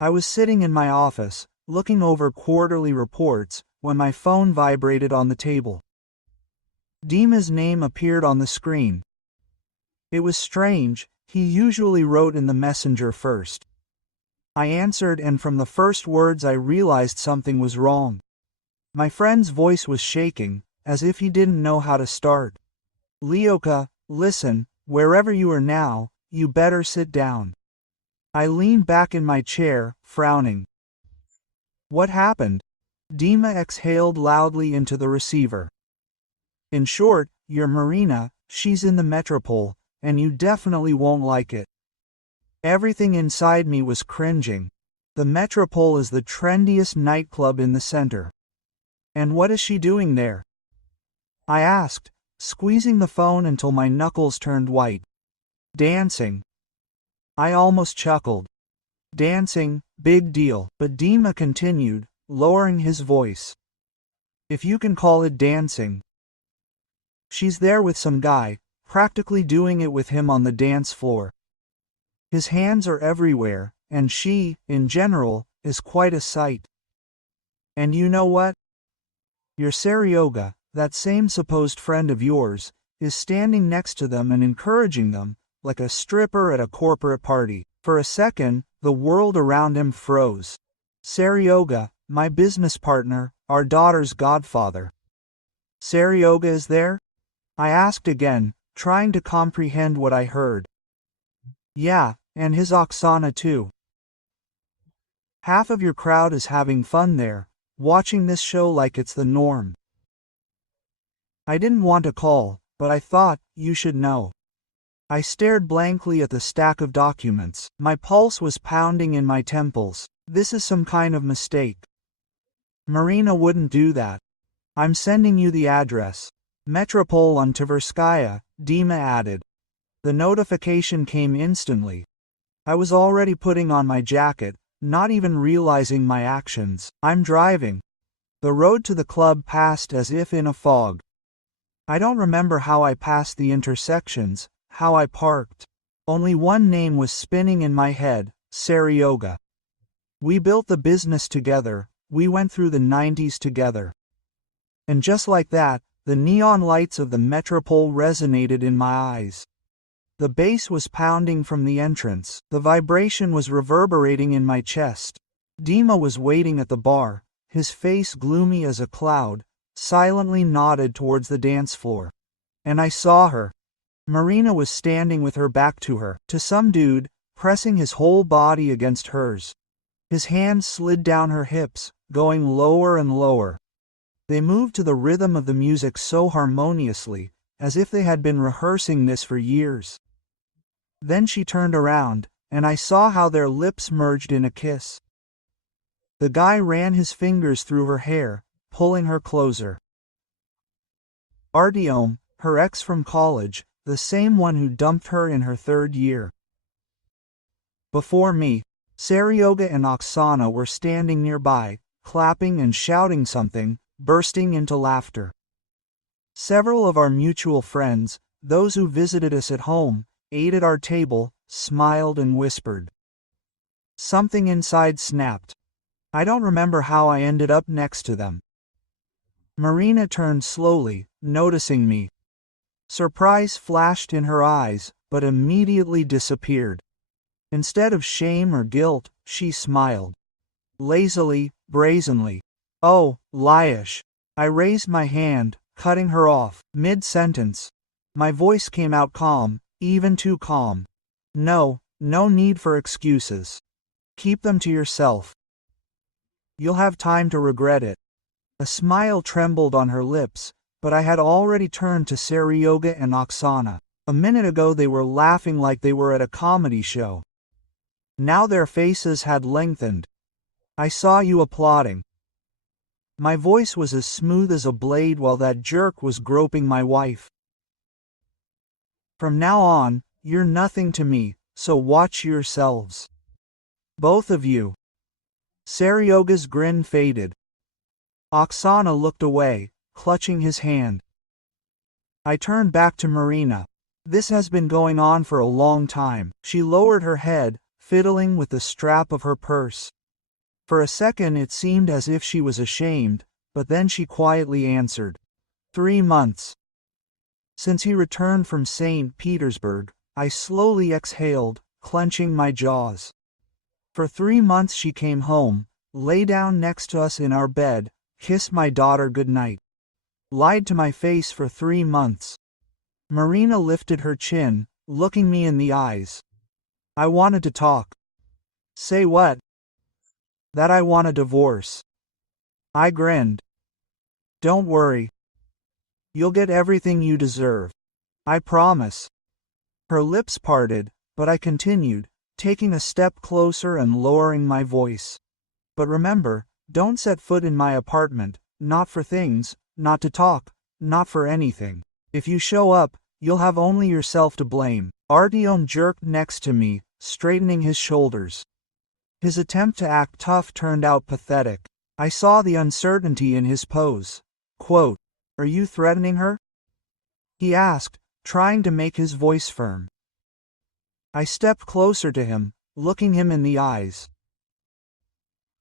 I was sitting in my office, looking over quarterly reports, when my phone vibrated on the table. Dima's name appeared on the screen. It was strange, he usually wrote in the messenger first. I answered, and from the first words I realized something was wrong. My friend's voice was shaking, as if he didn't know how to start. "Leoka, listen, wherever you are now, you better sit down." I leaned back in my chair, frowning. "What happened?" Dima exhaled loudly into the receiver. "In short, your Marina, she's in the metropole, and you definitely won't like it." Everything inside me was cringing. The metropole is the trendiest nightclub in the center. And what is she doing there? I asked, squeezing the phone until my knuckles turned white. "Dancing." I almost chuckled. "Dancing, big deal," but Dima continued, lowering his voice. "If you can call it dancing. She's there with some guy, practically doing it with him on the dance floor. His hands are everywhere, and she, in general, is quite a sight. And you know what? Your Saryoga, that same supposed friend of yours, is standing next to them and encouraging them, like a stripper at a corporate party." For a second, the world around him froze. Saryoga, my business partner, our daughter's godfather. "Saryoga is there?" I asked again, trying to comprehend what I heard. "Yeah, and his Oksana too. Half of your crowd is having fun there, watching this show like it's the norm." I didn't want to call, but I thought, you should know. I stared blankly at the stack of documents. My pulse was pounding in my temples. This is some kind of mistake. Marina wouldn't do that. "I'm sending you the address. Metropole on Tverskaya," Dima added. The notification came instantly. I was already putting on my jacket, not even realizing my actions. I'm driving. The road to the club passed as if in a fog. I don't remember how I passed the intersections, how I parked. Only one name was spinning in my head, Saryoga. We built the business together, we went through the 90s together. And just like that, the neon lights of the metropole resonated in my eyes. The bass was pounding from the entrance. The vibration was reverberating in my chest. Dima was waiting at the bar, his face gloomy as a cloud, silently nodded towards the dance floor. And I saw her. Marina was standing with her back to her, to some dude, pressing his whole body against hers. His hands slid down her hips, going lower and lower. They moved to the rhythm of the music so harmoniously, as if they had been rehearsing this for years. Then she turned around, and I saw how their lips merged in a kiss. The guy ran his fingers through her hair, pulling her closer. Artyom, her ex from college, the same one who dumped her in her third year. Before me, Saryoga and Oksana were standing nearby, clapping and shouting something, bursting into laughter. Several of our mutual friends, those who visited us at home, ate at our table, smiled and whispered. Something inside snapped. I don't remember how I ended up next to them. Marina turned slowly, noticing me. Surprise flashed in her eyes, but immediately disappeared. Instead of shame or guilt, she smiled. Lazily, brazenly. "Oh, Lyash." I raised my hand, cutting her off, mid-sentence. My voice came out calm, even too calm. No need for excuses. Keep them to yourself. You'll have time to regret it." A smile trembled on her lips, but I had already turned to Saryoga and Oksana. A minute ago they were laughing like they were at a comedy show. Now their faces had lengthened. "I saw you applauding." My voice was as smooth as a blade while that jerk was groping my wife. "From now on, you're nothing to me, so watch yourselves. Both of you." Saryoga's grin faded. Oksana looked away, clutching his hand. I turned back to Marina. "This has been going on for a long time." She lowered her head, fiddling with the strap of her purse. For a second it seemed as if she was ashamed, but then she quietly answered, 3 months. Since he returned from St. Petersburg, I slowly exhaled, clenching my jaws. For 3 months she came home, lay down next to us in our bed, kissed my daughter goodnight. Lied to my face for 3 months. Marina lifted her chin, looking me in the eyes. I wanted to talk. Say what? That I want a divorce. I grinned. Don't worry. You'll get everything you deserve. I promise. Her lips parted, but I continued, taking a step closer and lowering my voice. But remember, don't set foot in my apartment, not for things, not to talk, not for anything. If you show up, you'll have only yourself to blame. Artyom jerked next to me, straightening his shoulders. His attempt to act tough turned out pathetic. I saw the uncertainty in his pose. Quote, "Are you threatening her?" he asked, trying to make his voice firm. I stepped closer to him, looking him in the eyes.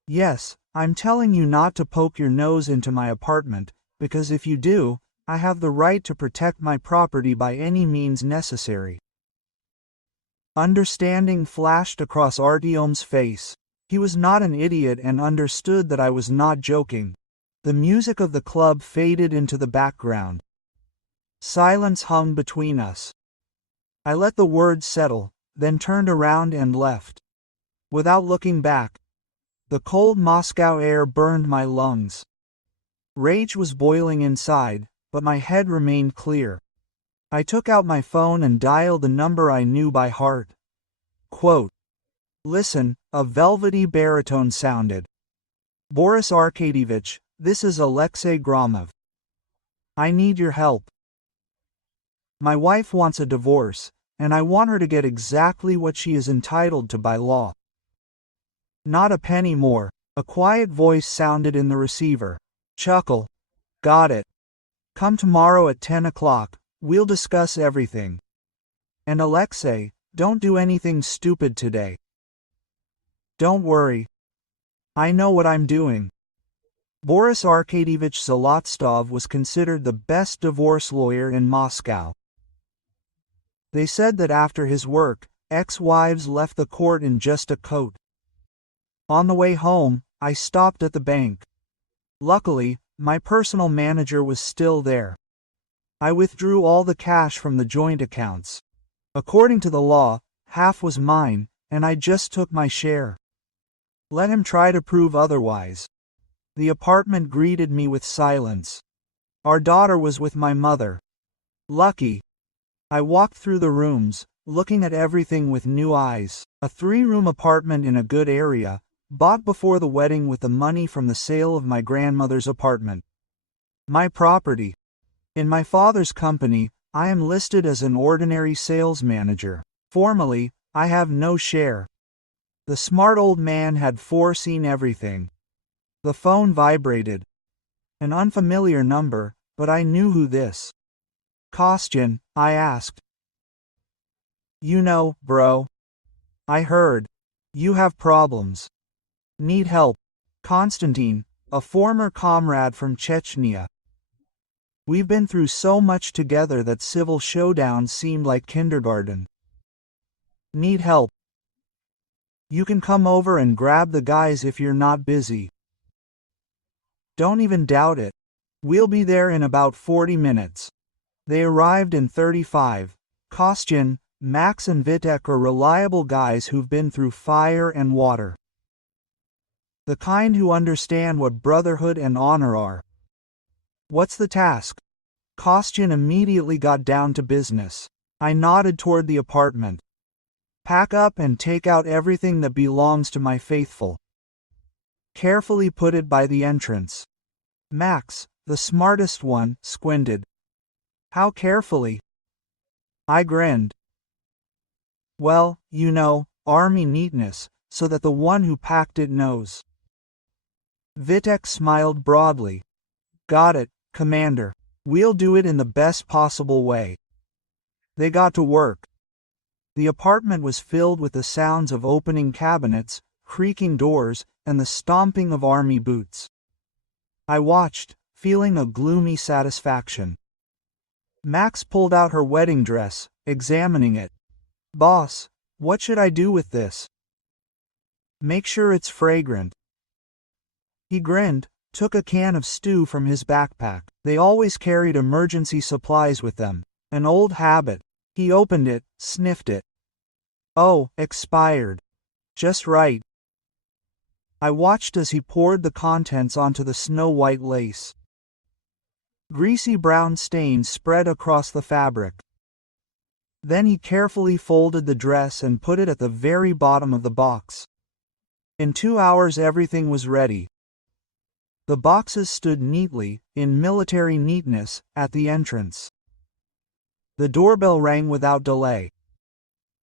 Yes, I'm telling you not to poke your nose into my apartment, because if you do, I have the right to protect my property by any means necessary. Understanding flashed across Artyom's face. He was not an idiot and understood that I was not joking. The music of the club faded into the background. Silence hung between us. I let the words settle, then turned around and left. Without looking back. The cold Moscow air burned my lungs. Rage was boiling inside, but my head remained clear. I took out my phone and dialed the number I knew by heart. Quote, "Listen," a velvety baritone sounded. "Boris Arkadyevich, this is Alexei Gromov. I need your help. My wife wants a divorce, and I want her to get exactly what she is entitled to by law. Not a penny more." A quiet voice sounded in the receiver. Chuckle. Got it. Come tomorrow at 10 o'clock, we'll discuss everything. And Alexei, don't do anything stupid today. Don't worry. I know what I'm doing. Boris Arkadyevich Zolotstov was considered the best divorce lawyer in Moscow. They said that after his work, ex-wives left the court in just a coat. On the way home, I stopped at the bank. Luckily, my personal manager was still there. I withdrew all the cash from the joint accounts. According to the law, half was mine, and I just took my share. Let him try to prove otherwise. The apartment greeted me with silence. Our daughter was with my mother. Lucky. I walked through the rooms, looking at everything with new eyes. A 3-room apartment in a good area, bought before the wedding with the money from the sale of my grandmother's apartment. My property. In my father's company, I am listed as an ordinary sales manager. Formally, I have no share. The smart old man had foreseen everything. The phone vibrated. An unfamiliar number, but I knew who this. Kostyan, I asked. You know, bro. I heard. You have problems. Need help. Konstantin, a former comrade from Chechnya. We've been through so much together that civil showdowns seemed like kindergarten. Need help. You can come over and grab the guys if you're not busy. Don't even doubt it. We'll be there in about 40 minutes. They arrived in 35. Kostyan, Max and Vitek are reliable guys who've been through fire and water. The kind who understand what brotherhood and honor are. What's the task? Kostyan immediately got down to business. I nodded toward the apartment. Pack up and take out everything that belongs to my faithful. Carefully put it by the entrance. Max, the smartest one, squinted. How carefully? I grinned. Well, you know, army neatness, so that the one who packed it knows. Vitek smiled broadly. Got it, Commander. We'll do it in the best possible way. They got to work. The apartment was filled with the sounds of opening cabinets, creaking doors, and the stomping of army boots. I watched, feeling a gloomy satisfaction. Max pulled out her wedding dress, examining it. "Boss, what should I do with this?" "Make sure it's fragrant." He grinned, took a can of stew from his backpack. They always carried emergency supplies with them. An old habit. He opened it, sniffed it. "Oh, expired. Just right." I watched as he poured the contents onto the snow-white lace. Greasy brown stains spread across the fabric. Then he carefully folded the dress and put it at the very bottom of the box. In 2 hours everything was ready. The boxes stood neatly, in military neatness, at the entrance. The doorbell rang without delay.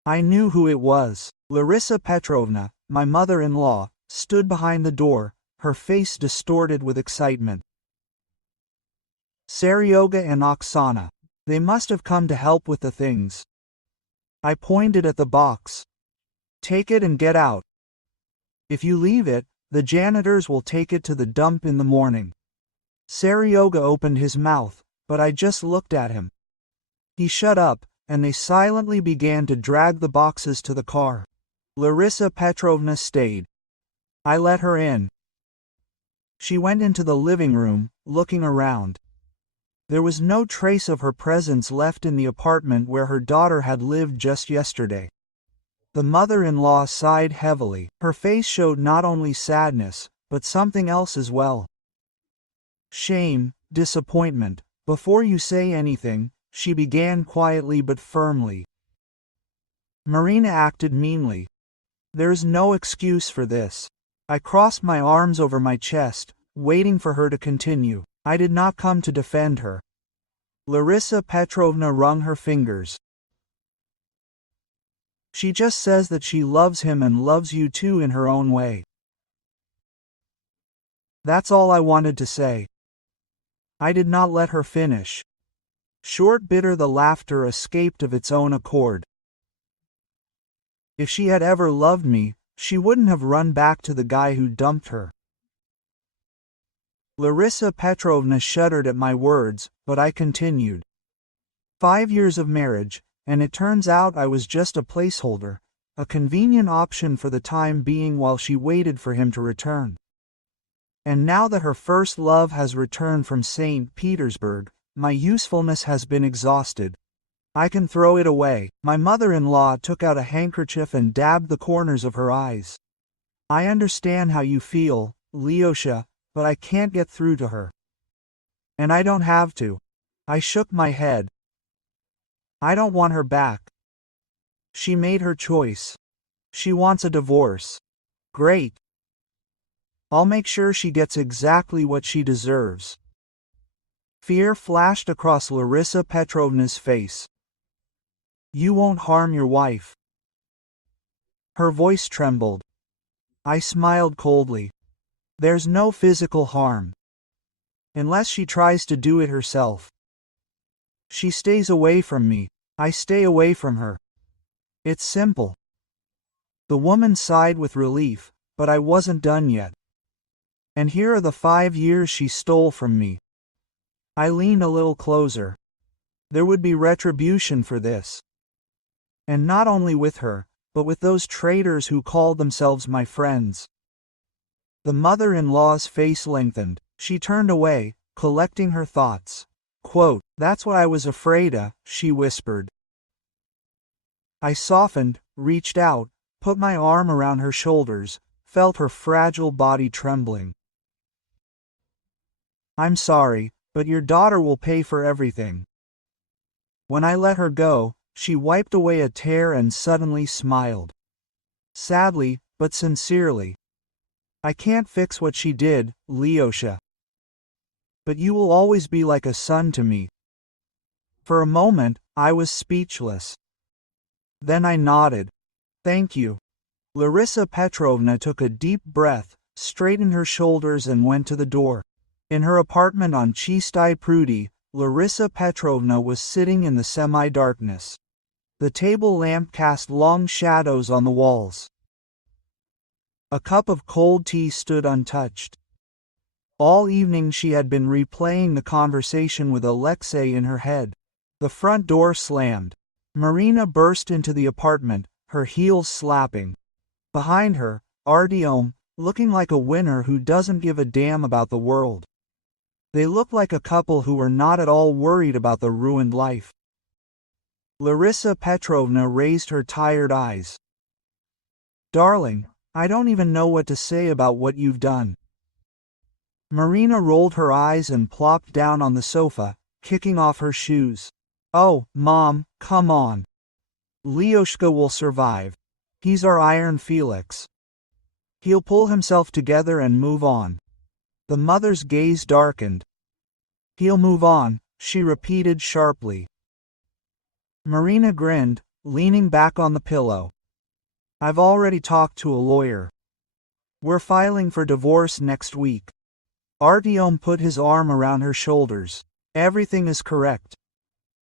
I knew who it was. Larissa Petrovna, my mother-in-law, stood behind the door, her face distorted with excitement. Seryoga and Oksana. They must have come to help with the things. I pointed at the box. "Take it and get out. If you leave it, the janitors will take it to the dump in the morning." Seryoga opened his mouth, but I just looked at him. He shut up, and they silently began to drag the boxes to the car. Larissa Petrovna stayed. I let her in. She went into the living room, looking around. There was no trace of her presence left in the apartment where her daughter had lived just yesterday. The mother-in-law sighed heavily. Her face showed not only sadness, but something else as well. Shame, disappointment. "Before you say anything," she began quietly but firmly. "Marina acted meanly. There's no excuse for this." I crossed my arms over my chest, waiting for her to continue. I did not come to defend her. Larissa Petrovna wrung her fingers. "She just says that she loves him and loves you too in her own way." That's all I wanted to say. I did not let her finish. Short bitter the laughter escaped of its own accord. If she had ever loved me, she wouldn't have run back to the guy who dumped her. Larissa Petrovna shuddered at my words, but I continued. 5 years of marriage, and it turns out I was just a placeholder, a convenient option for the time being while she waited for him to return. And now that her first love has returned from St. Petersburg, my usefulness has been exhausted. I can throw it away. My mother-in-law took out a handkerchief and dabbed the corners of her eyes. I understand how you feel, Lyosha, but I can't get through to her. And I don't have to. I shook my head. I don't want her back. She made her choice. She wants a divorce. Great. I'll make sure she gets exactly what she deserves. Fear flashed across Larissa Petrovna's face. You won't harm your wife. Her voice trembled. I smiled coldly. There's no physical harm. Unless she tries to do it herself. She stays away from me. I stay away from her. It's simple. The woman sighed with relief, but I wasn't done yet. And here are the 5 years she stole from me. I leaned a little closer. There would be retribution for this. And not only with her, but with those traitors who called themselves my friends. The mother-in-law's face lengthened. She turned away, collecting her thoughts. Quote, "That's what I was afraid of," she whispered. I softened, reached out, put my arm around her shoulders, felt her fragile body trembling. I'm sorry, but your daughter will pay for everything. When I let her go, she wiped away a tear and suddenly smiled. Sadly, but sincerely. I can't fix what she did, Lyosha. But you will always be like a son to me. For a moment, I was speechless. Then I nodded. Thank you. Larissa Petrovna took a deep breath, straightened her shoulders and went to the door. In her apartment on Chistai Prudi, Larissa Petrovna was sitting in the semi-darkness. The table lamp cast long shadows on the walls. A cup of cold tea stood untouched. All evening she had been replaying the conversation with Alexei in her head. The front door slammed. Marina burst into the apartment, her heels slapping. Behind her, Artyom, looking like a winner who doesn't give a damn about the world. They looked like a couple who were not at all worried about the ruined life. Larissa Petrovna raised her tired eyes. "Darling, I don't even know what to say about what you've done." Marina rolled her eyes and plopped down on the sofa, kicking off her shoes. "Oh, Mom, come on. Lyoshka will survive. He's our Iron Felix. He'll pull himself together and move on." The mother's gaze darkened. "He'll move on," she repeated sharply. Marina grinned, leaning back on the pillow. "I've already talked to a lawyer. We're filing for divorce next week." Artyom put his arm around her shoulders. "Everything is correct.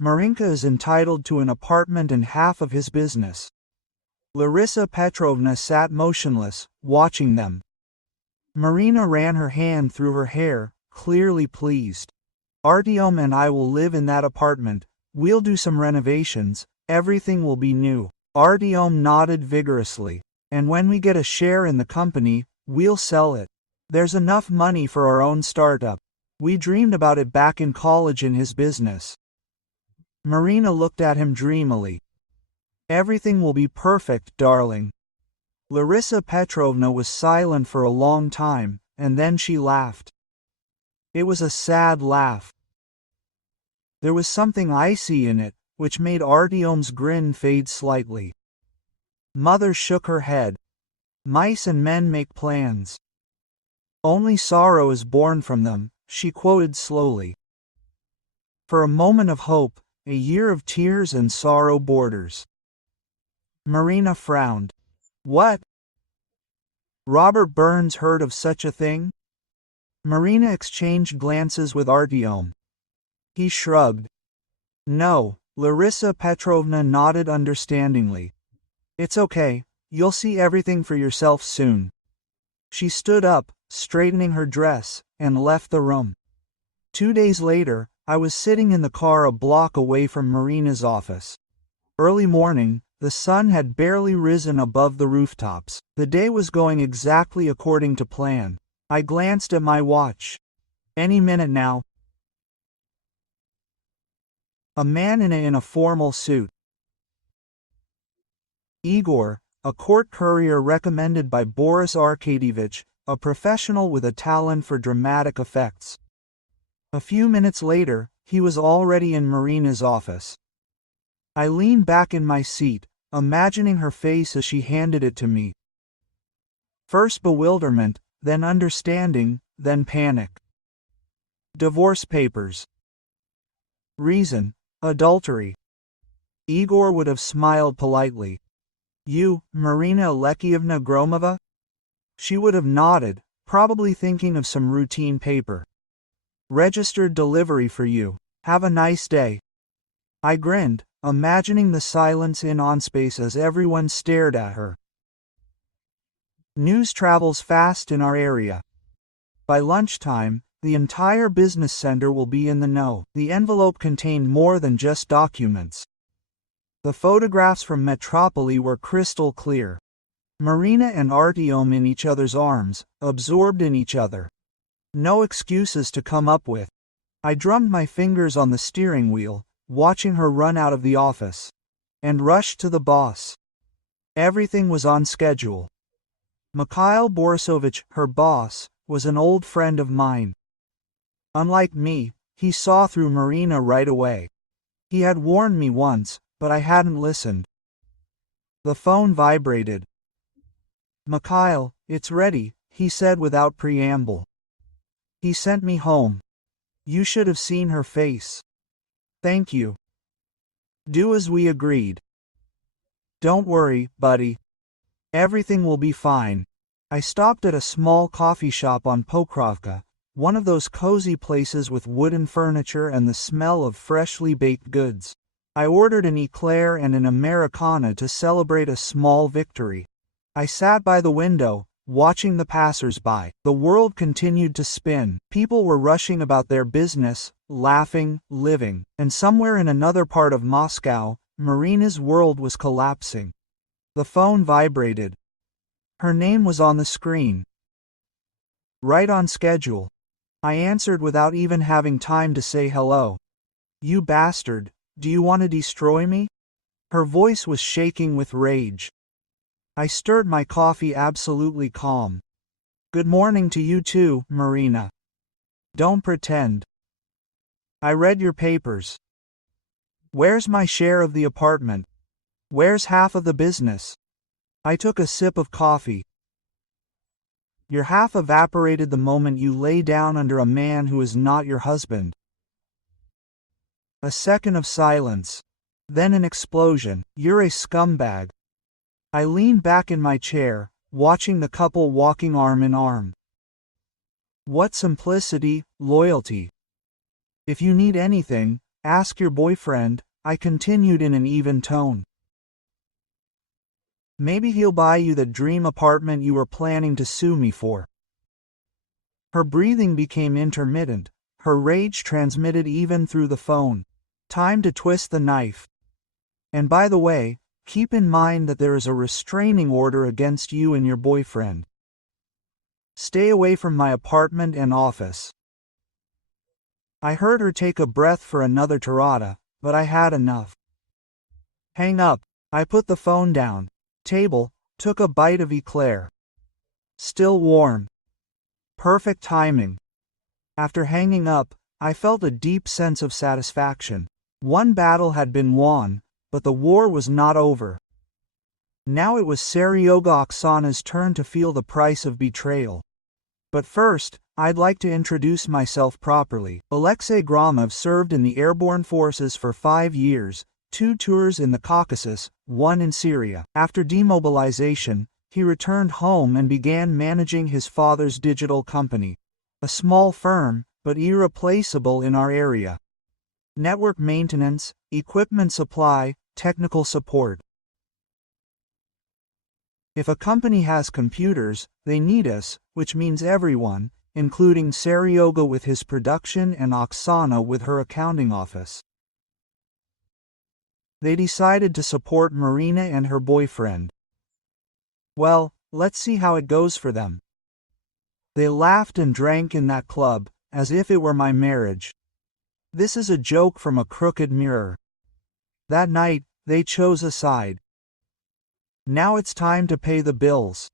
Marinka is entitled to an apartment and half of his business." Larissa Petrovna sat motionless, watching them. Marina ran her hand through her hair, clearly pleased. "Artyom and I will live in that apartment. We'll do some renovations. Everything will be new." Artyom nodded vigorously. "And when we get a share in the company, we'll sell it. There's enough money for our own startup. We dreamed about it back in college in his business." Marina looked at him dreamily. "Everything will be perfect, darling." Larissa Petrovna was silent for a long time, and then she laughed. It was a sad laugh. There was something icy in it, which made Artyom's grin fade slightly. Mother shook her head. "Mice and men make plans. Only sorrow is born from them," she quoted slowly. For a moment of hope, a year of tears and sorrow borders. Marina frowned. "What? Robert Burns heard of such a thing?" Marina exchanged glances with Artyom. He shrugged. "No." Larissa Petrovna nodded understandingly. "It's okay, you'll see everything for yourself soon." She stood up, straightening her dress, and left the room. 2 days later, I was sitting in the car a block away from Marina's office. Early morning, the sun had barely risen above the rooftops. The day was going exactly according to plan. I glanced at my watch. Any minute now. A man in a formal suit. Igor, a court courier recommended by Boris Arkadyevich, a professional with a talent for dramatic effects. A few minutes later, he was already in Marina's office. I leaned back in my seat, imagining her face as she handed it to me. First bewilderment, then understanding, then panic. Divorce papers. Reason: adultery. Igor would have smiled politely. "You, Marina Alexievna Gromova?" She would have nodded, probably thinking of some routine paper. "Registered delivery for you. Have a nice day." I grinned, imagining the silence in OnSpace as everyone stared at her. News travels fast in our area. By lunchtime, the entire business center will be in the know. The envelope contained more than just documents. The photographs from Metropolis were crystal clear. Marina and Artyom in each other's arms, absorbed in each other. No excuses to come up with. I drummed my fingers on the steering wheel, watching her run out of the office. And rushed to the boss. Everything was on schedule. Mikhail Borisovich, her boss, was an old friend of mine. Unlike me, he saw through Marina right away. He had warned me once, but I hadn't listened. The phone vibrated. "Mikhail, it's ready," he said without preamble. He sent me home. You should have seen her face. "Thank you. Do as we agreed." "Don't worry, buddy. Everything will be fine." I stopped at a small coffee shop on Pokrovka, one of those cozy places with wooden furniture and the smell of freshly baked goods. I ordered an eclair and an Americana to celebrate a small victory. I sat by the window, watching the passers-by. The world continued to spin. People were rushing about their business, laughing, living. And somewhere in another part of Moscow, Marina's world was collapsing. The phone vibrated. Her name was on the screen. Right on schedule. I answered without even having time to say hello. "You bastard, do you want to destroy me?" Her voice was shaking with rage. I stirred my coffee absolutely calm. "Good morning to you too, Marina. Don't pretend. I read your papers. Where's my share of the apartment? Where's half of the business?" I took a sip of coffee. "Your half evaporated the moment you lay down under a man who is not your husband." A second of silence. Then an explosion. "You're a scumbag." I leaned back in my chair, watching the couple walking arm in arm. What simplicity, loyalty. "If you need anything, ask your boyfriend," I continued in an even tone. "Maybe he'll buy you the dream apartment you were planning to sue me for." Her breathing became intermittent, her rage transmitted even through the phone. Time to twist the knife. "And by the way, keep in mind that there is a restraining order against you and your boyfriend. Stay away from my apartment and office." I heard her take a breath for another tirada, but I had enough. "Hang up." I put the phone down. Table, took a bite of eclair. Still warm. Perfect timing. After hanging up, I felt a deep sense of satisfaction. One battle had been won, but the war was not over. Now it was Seryoga Oksana's turn to feel the price of betrayal. But first, I'd like to introduce myself properly. Alexei Gromov served in the airborne forces for 5 years, 2 tours in the Caucasus, 1 in Syria. After demobilization, he returned home and began managing his father's digital company. A small firm, but irreplaceable in our area. Network maintenance, equipment supply, technical support. If a company has computers, they need us, which means everyone, including Seryoga with his production and Oksana with her accounting office. They decided to support Marina and her boyfriend. Well, let's see how it goes for them. They laughed and drank in that club, as if it were my marriage. This is a joke from a crooked mirror. That night, they chose a side. Now it's time to pay the bills.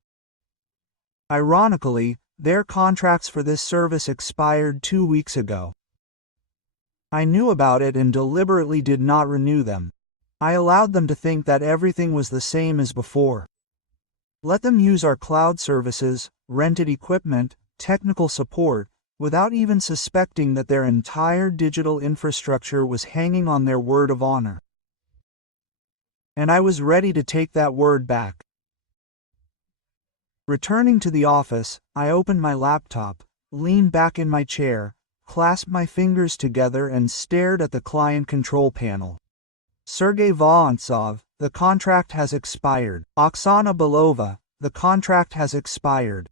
Ironically, their contracts for this service expired 2 weeks ago. I knew about it and deliberately did not renew them. I allowed them to think that everything was the same as before. Let them use our cloud services, rented equipment, technical support, without even suspecting that their entire digital infrastructure was hanging on their word of honor. And I was ready to take that word back. Returning to the office, I opened my laptop, leaned back in my chair, clasped my fingers together and stared at the client control panel. Sergei Vorontsov, the contract has expired. Oksana Belova, the contract has expired.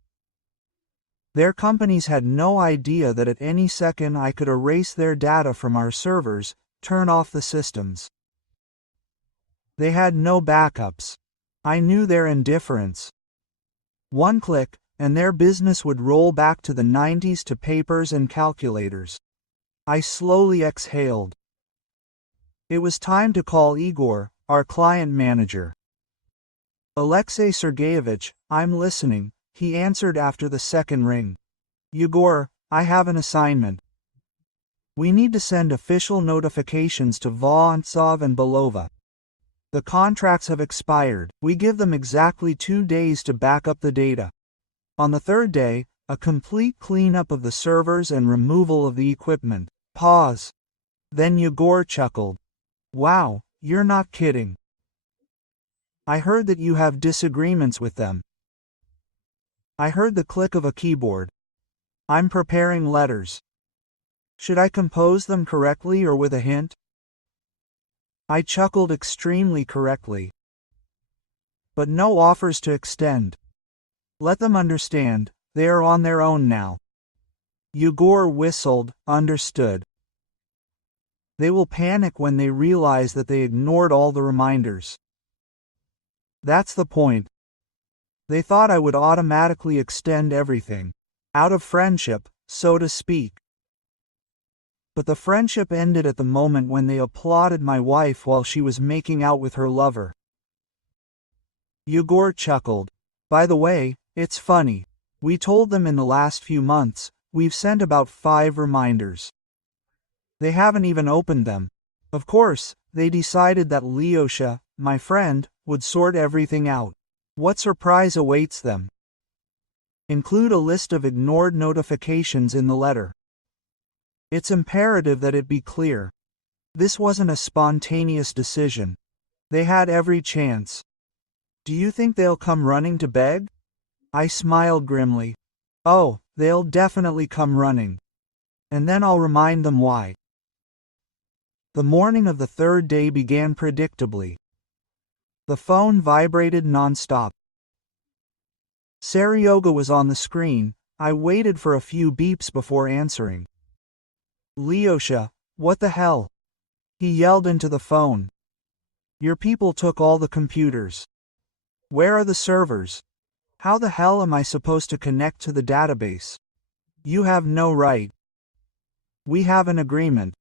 Their companies had no idea that at any second I could erase their data from our servers, turn off the systems. They had no backups. I knew their indifference. One click, and their business would roll back to the 90s to papers and calculators. I slowly exhaled. It was time to call Igor, our client manager. "Alexei Sergeyevich, I'm listening," he answered after the second ring. "Igor, I have an assignment. We need to send official notifications to Vorontsov and Belova. The contracts have expired. We give them exactly 2 days to back up the data. On the 3rd day, a complete cleanup of the servers and removal of the equipment." Pause. Then Igor chuckled. "Wow, you're not kidding. I heard that you have disagreements with them." I heard the click of a keyboard. "I'm preparing letters. Should I compose them correctly or with a hint?" I chuckled extremely correctly. But no offers to extend. Let them understand, they are on their own now. Yegor whistled, understood. They will panic when they realize that they ignored all the reminders. That's the point. They thought I would automatically extend everything. Out of friendship, so to speak. But the friendship ended at the moment when they applauded my wife while she was making out with her lover. Yegor chuckled. By the way, it's funny. We told them in the last few months, we've sent about 5 reminders. They haven't even opened them. Of course, they decided that Lyosha, my friend, would sort everything out. What surprise awaits them? Include a list of ignored notifications in the letter. It's imperative that it be clear. This wasn't a spontaneous decision. They had every chance. Do you think they'll come running to beg? I smiled grimly. Oh, they'll definitely come running. And then I'll remind them why. The morning of the 3rd day began predictably. The phone vibrated non-stop. Seryoga was on the screen. I waited for a few beeps before answering. Lyosha, what the hell? He yelled into the phone. Your people took all the computers. Where are the servers? How the hell am I supposed to connect to the database? You have no right. We have an agreement.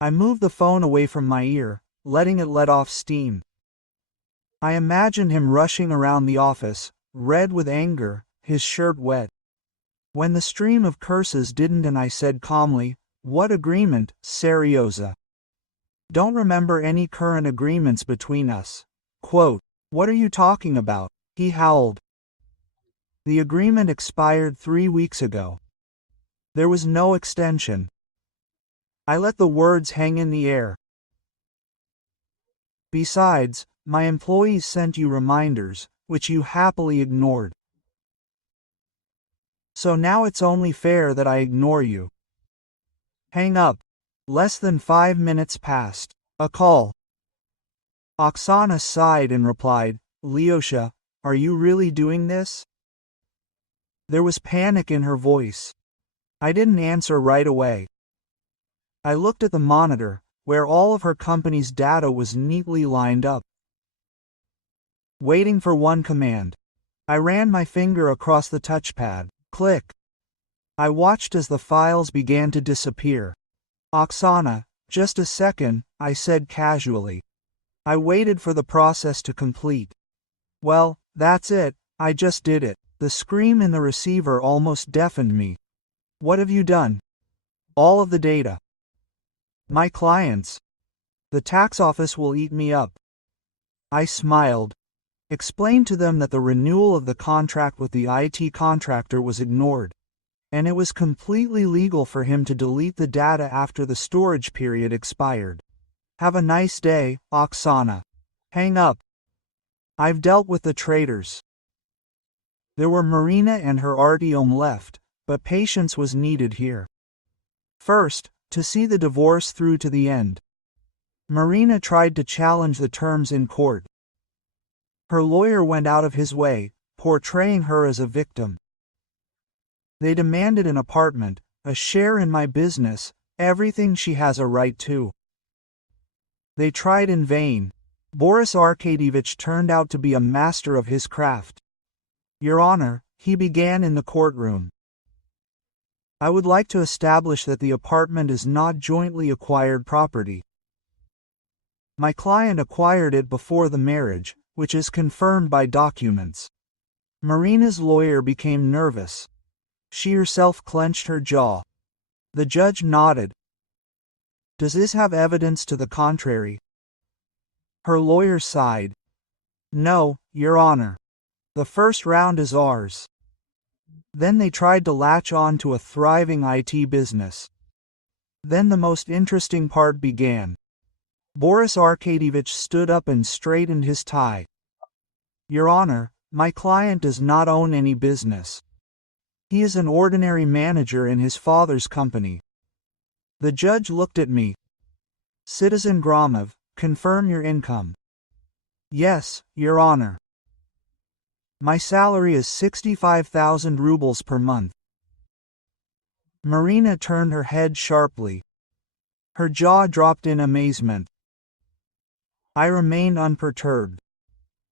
I moved the phone away from my ear, letting it let off steam. I imagined him rushing around the office, red with anger, his shirt wet. When the stream of curses didn't and I said calmly, what agreement, Seryoza? Don't remember any current agreements between us. Quote, what are you talking about? He howled. The agreement expired 3 weeks ago. There was no extension. I let the words hang in the air. Besides, my employees sent you reminders, which you happily ignored. So now it's only fair that I ignore you. Hang up. Less than 5 minutes passed. A call. Oksana sighed and replied, Lyosha, are you really doing this? There was panic in her voice. I didn't answer right away. I looked at the monitor, where all of her company's data was neatly lined up. Waiting for one command. I ran my finger across the touchpad. Click. I watched as the files began to disappear. Oksana, just a second, I said casually. I waited for the process to complete. Well, that's it, I just did it. The scream in the receiver almost deafened me. What have you done? All of the data. My clients. The tax office will eat me up. I smiled. Explained to them that the renewal of the contract with the IT contractor was ignored, and it was completely legal for him to delete the data after the storage period expired. Have a nice day, Oksana. Hang up. I've dealt with the traitors. There were Marina and her Artyom left, but patience was needed here. First, to see the divorce through to the end. Marina tried to challenge the terms in court. Her lawyer went out of his way, portraying her as a victim. They demanded an apartment, a share in my business, everything she has a right to. They tried in vain. Boris Arkadyevich turned out to be a master of his craft. Your Honor, he began in the courtroom. I would like to establish that the apartment is not jointly acquired property. My client acquired it before the marriage, which is confirmed by documents. Marina's lawyer became nervous. She herself clenched her jaw. The judge nodded. Does this have evidence to the contrary? Her lawyer sighed. No, Your Honor. The first round is ours. Then they tried to latch on to a thriving IT business. Then the most interesting part began. Boris Arkadyevich stood up and straightened his tie. Your Honor, my client does not own any business. He is an ordinary manager in his father's company. The judge looked at me. Citizen Gromov, Confirm your income. Yes, Your Honor. My salary is 65,000 rubles per month. Marina turned her head sharply. Her jaw dropped in amazement. I remained unperturbed.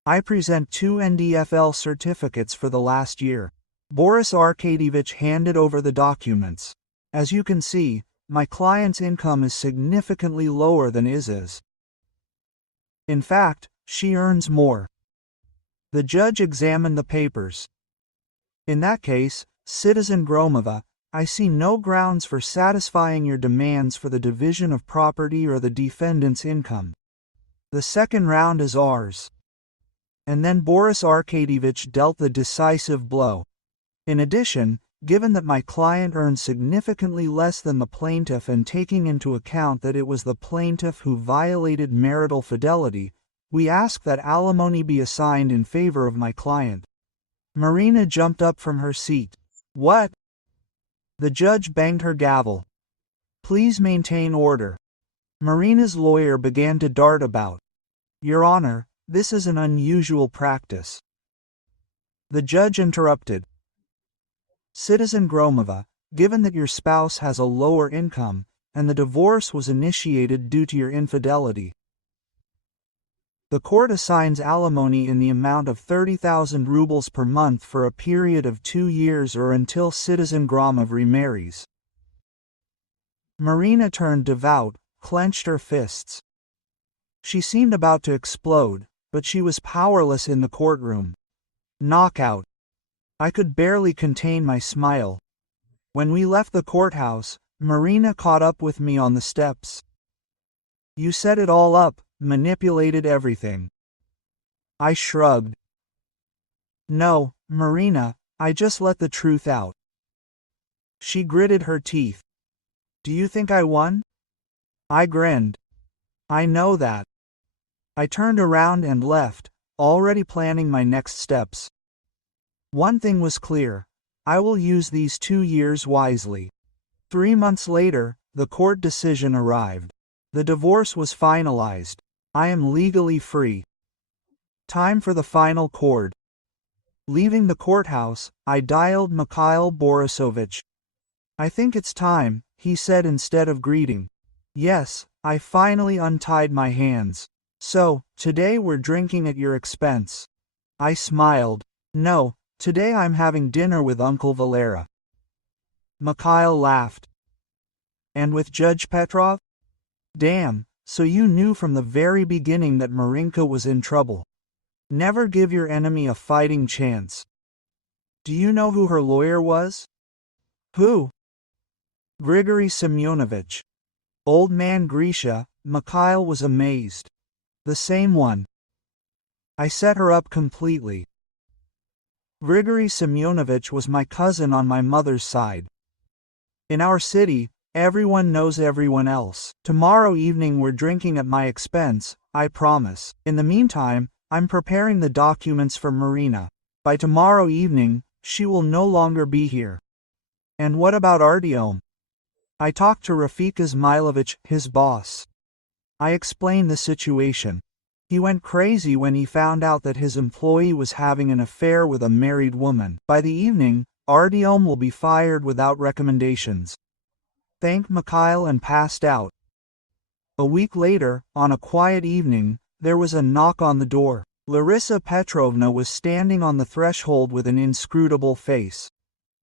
I present 2 NDFL certificates for the last year. Boris Arkadyevich handed over the documents. As you can see, my client's income is significantly lower than Iz's. In fact, she earns more. The judge examined the papers. In that case, Citizen Gromova, I see no grounds for satisfying your demands for the division of property or the defendant's income. The second round is ours. And then Boris Arkadyevich dealt the decisive blow. In addition, given that my client earned significantly less than the plaintiff and taking into account that it was the plaintiff who violated marital fidelity, we ask that alimony be assigned in favor of my client. Marina jumped up from her seat. What? The judge banged her gavel. Please maintain order. Marina's lawyer began to dart about. Your Honor, this is an unusual practice. The judge interrupted. Citizen Gromova, given that your spouse has a lower income, and the divorce was initiated due to your infidelity, the court assigns alimony in the amount of 30,000 rubles per month for a period of 2 years or until Citizen Gromov remarries. Marina turned devout, clenched her fists. She seemed about to explode, but she was powerless in the courtroom. Knockout. I could barely contain my smile. When we left the courthouse, Marina caught up with me on the steps. You set it all up, manipulated everything. I shrugged. No, Marina, I just let the truth out. She gritted her teeth. Do you think I won? I grinned. I know that. I turned around and left, already planning my next steps. One thing was clear. I will use these 2 years wisely. 3 months later, the court decision arrived. The divorce was finalized. I am legally free. Time for the final chord. Leaving the courthouse, I dialed Mikhail Borisovich. I think it's time, he said instead of greeting. Yes, I finally untied my hands. So, today we're drinking at your expense. I smiled. No, today I'm having dinner with Uncle Valera. Mikhail laughed. And with Judge Petrov? Damn, so you knew from the very beginning that Marinka was in trouble. Never give your enemy a fighting chance. Do you know who her lawyer was? Who? Grigory Semyonovich. Old man Grisha, Mikhail was amazed. The same one. I set her up completely. Grigory Semyonovich was my cousin on my mother's side. In our city, everyone knows everyone else. Tomorrow evening we're drinking at my expense, I promise. In the meantime, I'm preparing the documents for Marina. By tomorrow evening, she will no longer be here. And what about Artyom? I talked to Rafik Izmailovich, his boss. I explained the situation. He went crazy when he found out that his employee was having an affair with a married woman. By the evening, Artyom will be fired without recommendations. Thanked Mikhail and passed out. A week later, on a quiet evening, there was a knock on the door. Larissa Petrovna was standing on the threshold with an inscrutable face.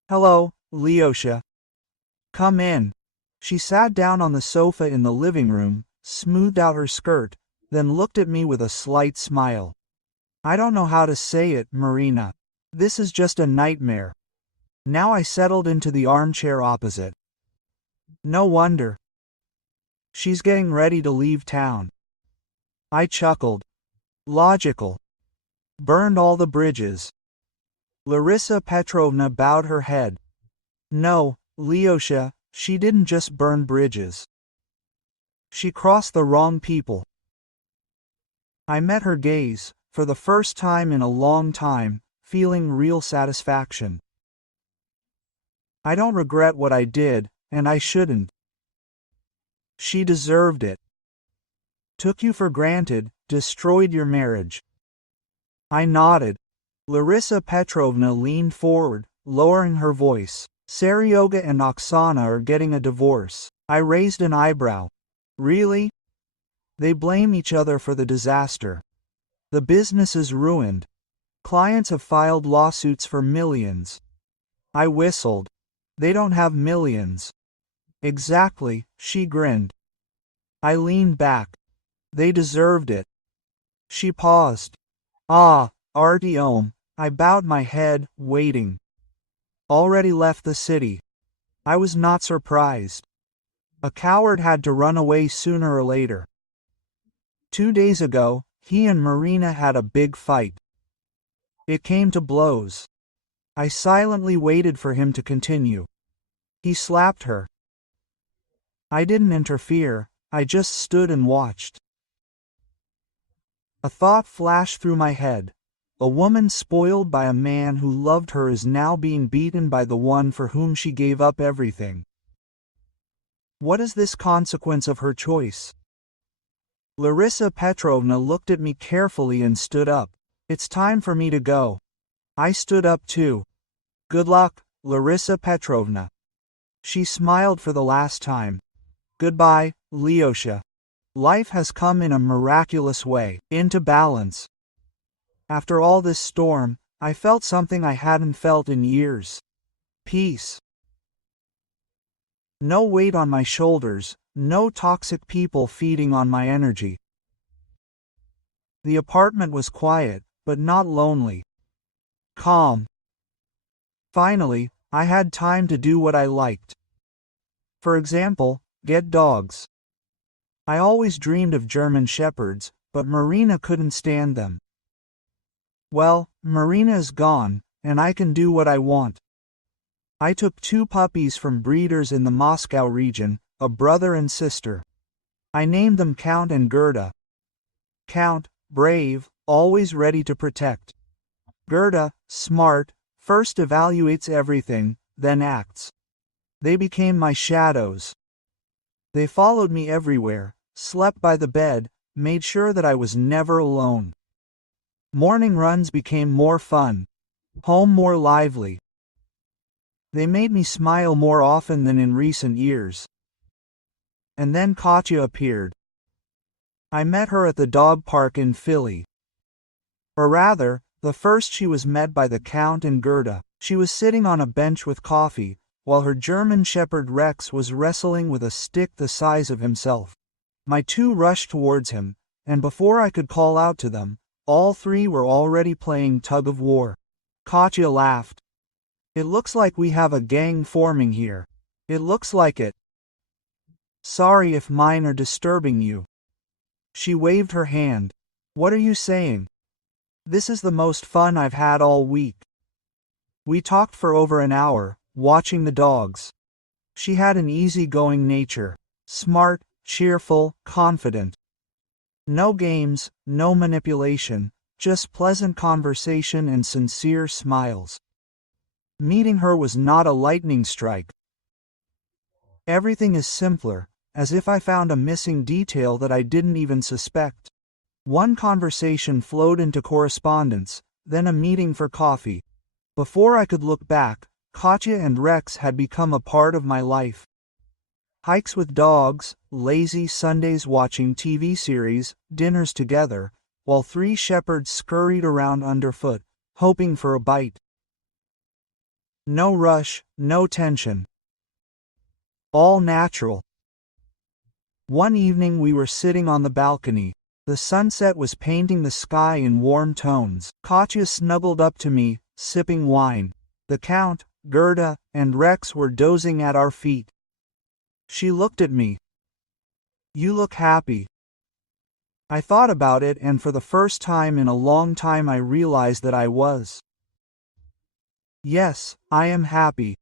Hello, Lyosha. Come in. She sat down on the sofa in the living room, smoothed out her skirt, then looked at me with a slight smile. I don't know how to say it, Marina. This is just a nightmare. Now I settled into the armchair opposite. No wonder. She's getting ready to leave town. I chuckled. Logical. Burned all the bridges. Larissa Petrovna bowed her head. No, Lyosha, she didn't just burn bridges. She crossed the wrong people. I met her gaze, for the first time in a long time, feeling real satisfaction. I don't regret what I did, and I shouldn't. She deserved it. Took you for granted, destroyed your marriage. I nodded. Larissa Petrovna leaned forward, lowering her voice. Seryoga and Oksana are getting a divorce. I raised an eyebrow. Really? They blame each other for the disaster. The business is ruined. Clients have filed lawsuits for millions. I whistled. They don't have millions. Exactly, she grinned. I leaned back. They deserved it. She paused. Ah, Artyom, I bowed my head, waiting. Already left the city. I was not surprised. A coward had to run away sooner or later. 2 days ago, he and Marina had a big fight. It came to blows. I silently waited for him to continue. He slapped her. I didn't interfere, I just stood and watched. A thought flashed through my head. A woman spoiled by a man who loved her is now being beaten by the one for whom she gave up everything. What is this consequence of her choice? Larissa Petrovna looked at me carefully and stood up. It's time for me to go. I stood up too. Good luck, Larissa Petrovna. She smiled for the last time. Goodbye, Lyosha. Life has come in a miraculous way, into balance. After all this storm, I felt something I hadn't felt in years. Peace. No weight on my shoulders, no toxic people feeding on my energy. The apartment was quiet, but not lonely. Calm. Finally, I had time to do what I liked. For example, get dogs. I always dreamed of German shepherds, but Marina couldn't stand them. Well, Marina is gone, and I can do what I want. I took 2 puppies from breeders in the Moscow region, a brother and sister. I named them Count and Gerda. Count, brave, always ready to protect. Gerda, smart, first evaluates everything, then acts. They became my shadows. They followed me everywhere, slept by the bed, made sure that I was never alone. Morning runs became more fun. Home more lively. They made me smile more often than in recent years. And then Katya appeared. I met her at the dog park in Philly. Or rather, the first she was met by the Count and Gerda. She was sitting on a bench with coffee, while her German Shepherd Rex was wrestling with a stick the size of himself. My 2 rushed towards him, and before I could call out to them, all 3 were already playing tug of war. Katya laughed. It looks like we have a gang forming here. It looks like it. Sorry if mine are disturbing you. She waved her hand. What are you saying? This is the most fun I've had all week. We talked for over an hour, watching the dogs. She had an easygoing nature. Smart, cheerful, confident. No games, no manipulation, just pleasant conversation and sincere smiles. Meeting her was not a lightning strike. Everything is simpler, as if I found a missing detail that I didn't even suspect. One conversation flowed into correspondence, then a meeting for coffee. Before I could look back, Katya and Rex had become a part of my life. Hikes with dogs, lazy Sundays watching TV series, dinners together, while 3 shepherds scurried around underfoot, hoping for a bite. No rush, no tension. All natural. One evening we were sitting on the balcony. The sunset was painting the sky in warm tones. Katya snuggled up to me, sipping wine. The Count, Gerda, and Rex were dozing at our feet. She looked at me. You look happy. I thought about it, and for the first time in a long time I realized that I was. Yes, I am happy.